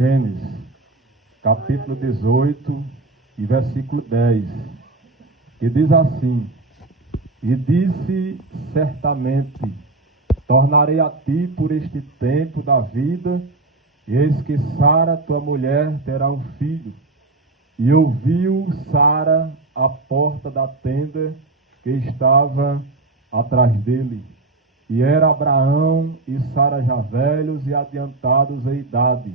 Gênesis, capítulo 18 e versículo 10, que diz assim: E disse certamente, tornarei a ti por este tempo da vida, e eis que Sara, tua mulher, terá um filho. E ouviu Sara à porta da tenda que estava atrás dele. E era Abraão e Sara já velhos e adiantados em idade.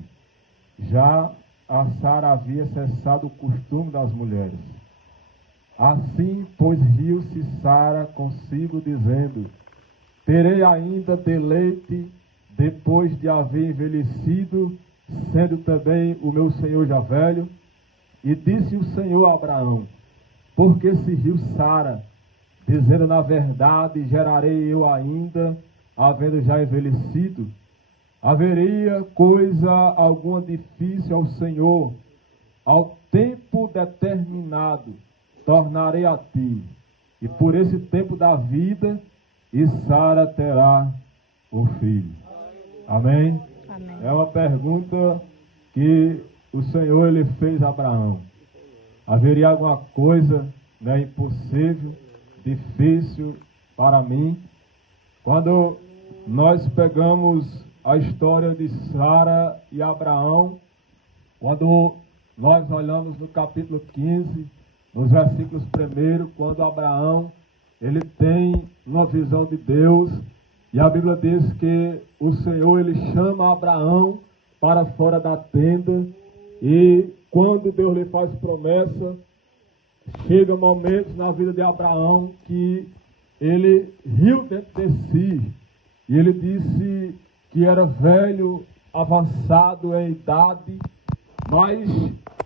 Já a Sara havia cessado o costume das mulheres. Assim, pois, riu-se Sara consigo, dizendo: terei ainda deleite depois de haver envelhecido, sendo também o meu senhor já velho? E disse o Senhor a Abraão: por que se riu Sara, dizendo: na verdade gerarei eu ainda, havendo já envelhecido? Haveria coisa alguma difícil ao Senhor? Ao tempo determinado tornarei a ti, e por esse tempo da vida, e Sara terá um filho. Amém? Amém. É uma pergunta que o Senhor ele fez a Abraão. Haveria alguma coisa, impossível, difícil para mim? Quando nós pegamos a história de Sara e Abraão, quando nós olhamos no capítulo 15, nos versículos 1, quando Abraão ele tem uma visão de Deus, e a Bíblia diz que o Senhor ele chama Abraão para fora da tenda, e quando Deus lhe faz promessa, chega momentos na vida de Abraão que ele riu dentro de si, e ele disse que era velho, avançado em idade, mas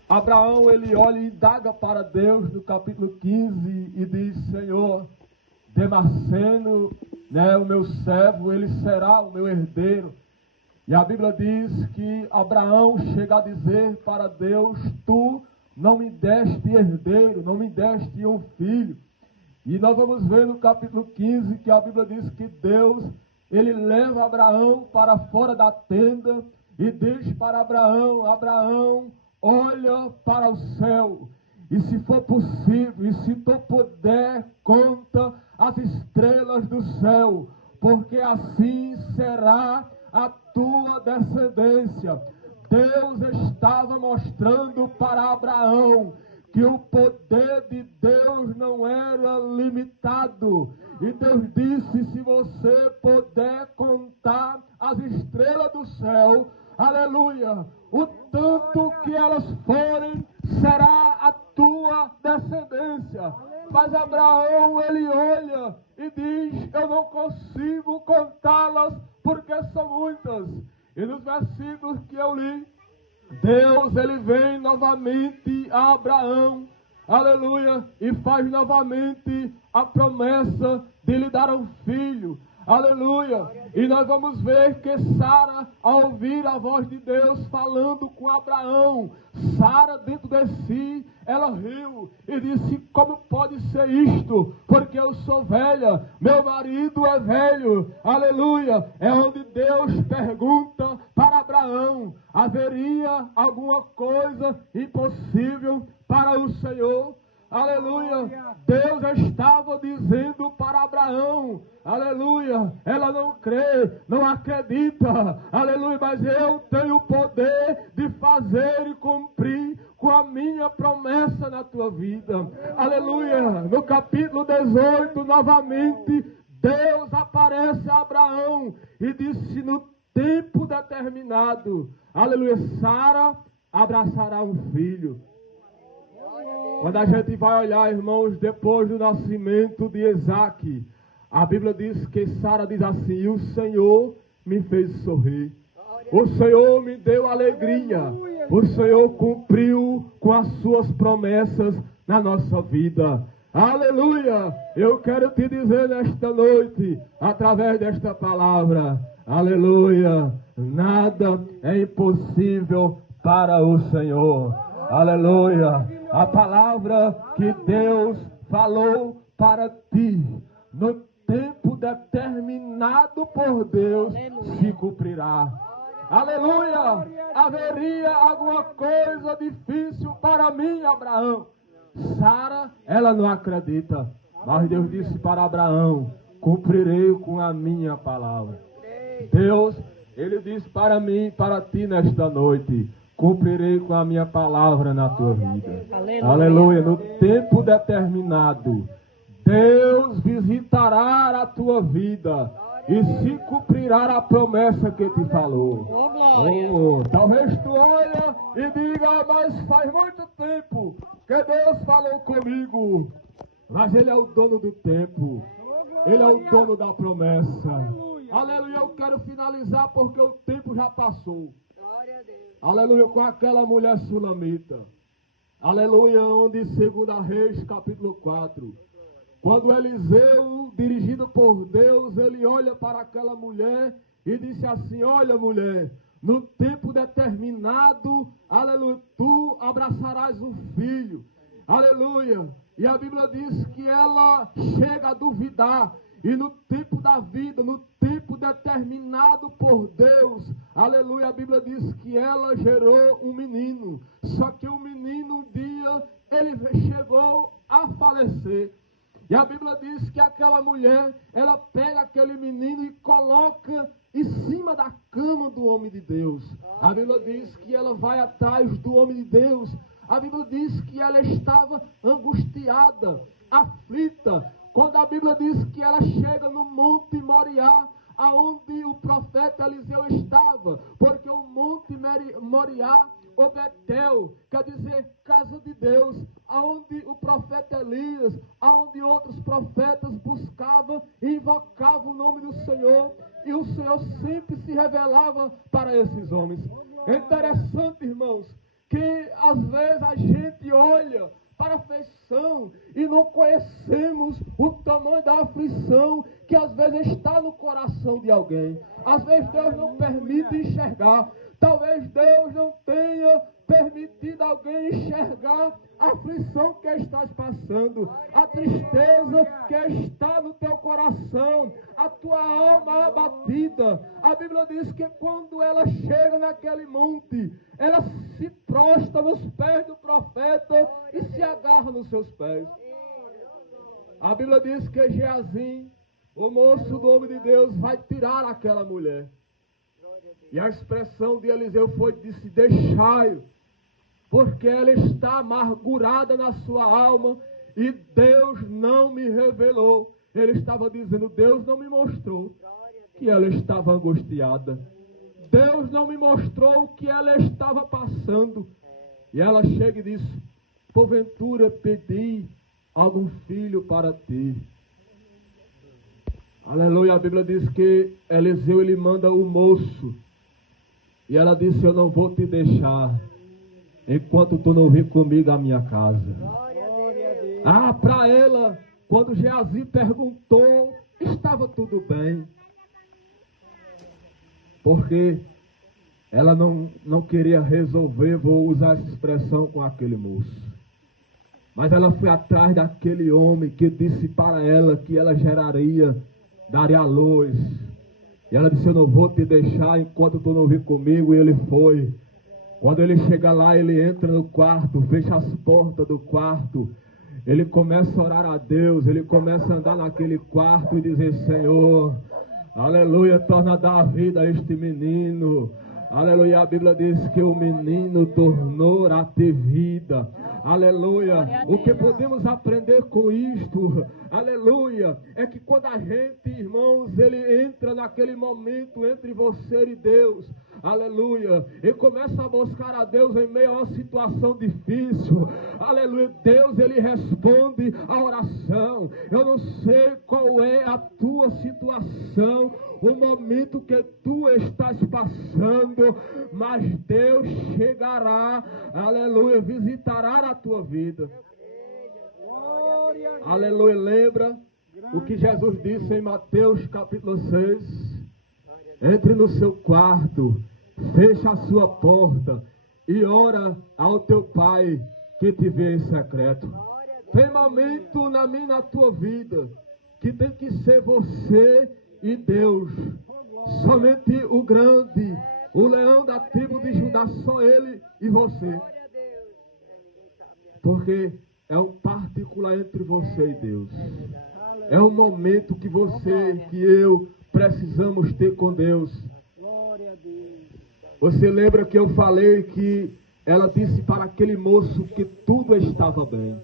Abraão ele olha e indaga para Deus no capítulo 15 e diz: Senhor, Damasceno, o meu servo, ele será o meu herdeiro. E a Bíblia diz que Abraão chega a dizer para Deus: tu não me deste herdeiro, não me deste um filho. E nós vamos ver no capítulo 15 que a Bíblia diz que Deus ele leva Abraão para fora da tenda e diz para Abraão: Abraão, olha para o céu, e se for possível, e se tu puder, conta as estrelas do céu, porque assim será a tua descendência. Deus estava mostrando para Abraão que o poder de Deus não era limitado. E Deus disse: se você puder contar as estrelas do céu, aleluia, o tanto que elas forem, será a tua descendência. Mas Abraão, ele olha e diz: eu não consigo contá-las, porque são muitas. E nos versículos que eu li, Deus ele vem novamente a Abraão, aleluia, e faz novamente a promessa de lhe dar um filho, aleluia. E nós vamos ver que Sara, ao ouvir a voz de Deus falando com Abraão, Sara dentro de si, ela riu e disse: como pode ser isto? Porque eu sou velha, meu marido é velho, aleluia. É onde Deus pergunta para Abraão: haveria alguma coisa impossível para o Senhor? Aleluia. Deus estava dizendo para Abraão, aleluia, ela não crê, não acredita, aleluia, mas eu tenho o poder de fazer e cumprir com a minha promessa na tua vida. Aleluia. No capítulo 18, novamente, Deus aparece a Abraão e disse: no tempo determinado, aleluia, Sara abraçará um filho. Quando a gente vai olhar, irmãos, depois do nascimento de Isaque, a Bíblia diz que Sara diz assim: e o Senhor me fez sorrir, o Senhor me deu alegria, o Senhor cumpriu com as suas promessas na nossa vida. Aleluia! Eu quero te dizer nesta noite, através desta palavra, aleluia, nada é impossível para o Senhor. Aleluia! A palavra que Deus falou para ti, no tempo determinado por Deus, se cumprirá. aleluia, haveria alguma coisa difícil para mim, Abraão. Sara, ela não acredita, mas Deus disse para Abraão: cumprirei com a minha palavra. Deus, Ele disse para mim e para ti nesta noite: cumprirei com a minha palavra na tua vida. Aleluia. No tempo determinado, Deus visitará a tua vida e se cumprirá a promessa que te falou. Talvez tu olha e diga: mas faz muito tempo que Deus falou comigo. Mas Ele é o dono do tempo. Ele é o dono da promessa. Aleluia. Eu quero finalizar porque o tempo já passou. Aleluia. Com aquela mulher sulamita. Aleluia. Onde 2 Reis capítulo 4. Quando Eliseu, dirigido por Deus, ele olha para aquela mulher e disse assim: olha, mulher, no tempo determinado, aleluia, tu abraçarás um filho. Aleluia. E a Bíblia diz que ela chega a duvidar. E no tempo da vida, no tempo determinado por Deus, aleluia, a Bíblia diz que ela gerou um menino. Só que o menino, um dia, ele chegou a falecer. E a Bíblia diz que aquela mulher, ela pega aquele menino e coloca em cima da cama do homem de Deus. A Bíblia diz que ela vai atrás do homem de Deus. A Bíblia diz que ela estava angustiada, aflita. Quando a Bíblia diz que ela chega no Monte Moriá, aonde o profeta Eliseu estava, porque o Monte Moriá, ou Betel, quer dizer casa de Deus, aonde o profeta Elias, aonde outros profetas buscavam e invocavam o nome do Senhor, e o Senhor sempre se revelava para esses homens. É interessante, irmãos, que às vezes a gente olha para a aflição e não conhecemos o tamanho da aflição que às vezes está no coração de alguém. Às vezes Deus não permite enxergar. Talvez Deus não tenha permitido alguém enxergar a aflição que estás passando, a tristeza que está no teu coração, a tua alma abatida. A Bíblia diz que quando ela chega naquele monte, ela se prostra nos pés do profeta e se agarra nos seus pés. A Bíblia diz que Geazim, o moço do homem de Deus, vai tirar aquela mulher. E a expressão de Eliseu foi: disse, deixai-o, porque ela está amargurada na sua alma e Deus não me revelou. Ele estava dizendo: Deus não me mostrou que ela estava angustiada. Deus não me mostrou o que ela estava passando. E ela chega e diz: porventura pedi algum filho para ti. Aleluia. A Bíblia diz que Eliseu, ele manda o moço. E ela disse: eu não vou te deixar enquanto tu não vir comigo à minha casa. Para ela, quando Geazi perguntou, estava tudo bem. Porque ela não queria resolver, vou usar essa expressão, com aquele moço. Mas ela foi atrás daquele homem que disse para ela que ela daria luz. E ela disse: eu não vou te deixar enquanto tu não vir comigo. E ele foi. Quando ele chega lá, ele entra no quarto, fecha as portas do quarto. Ele começa a orar a Deus, ele começa a andar naquele quarto e dizer: Senhor, aleluia, torna a dar vida a este menino. Aleluia, a Bíblia diz que o menino tornou a ter vida. Aleluia. O que podemos aprender com isto, aleluia, é que quando a gente, irmãos, ele entra naquele momento entre você e Deus, aleluia, e começa a buscar a Deus em meio a uma situação difícil, aleluia, Deus, ele responde a oração. Eu não sei qual é a tua situação, o momento que tu estás passando, mas Deus chegará, aleluia, visitará a tua vida. Aleluia. Lembra o que Jesus disse em Mateus capítulo 6? Entre no seu quarto, fecha a sua porta e ora ao teu Pai que te vê em secreto. Tem momento na minha e na tua vida que tem que ser você e Deus. Somente o grande O leão da tribo de Judá, só ele e você. Porque é um particular entre você e Deus. É um momento que você, que eu precisamos ter com Deus. Você lembra que eu falei que ela disse para aquele moço que tudo estava bem.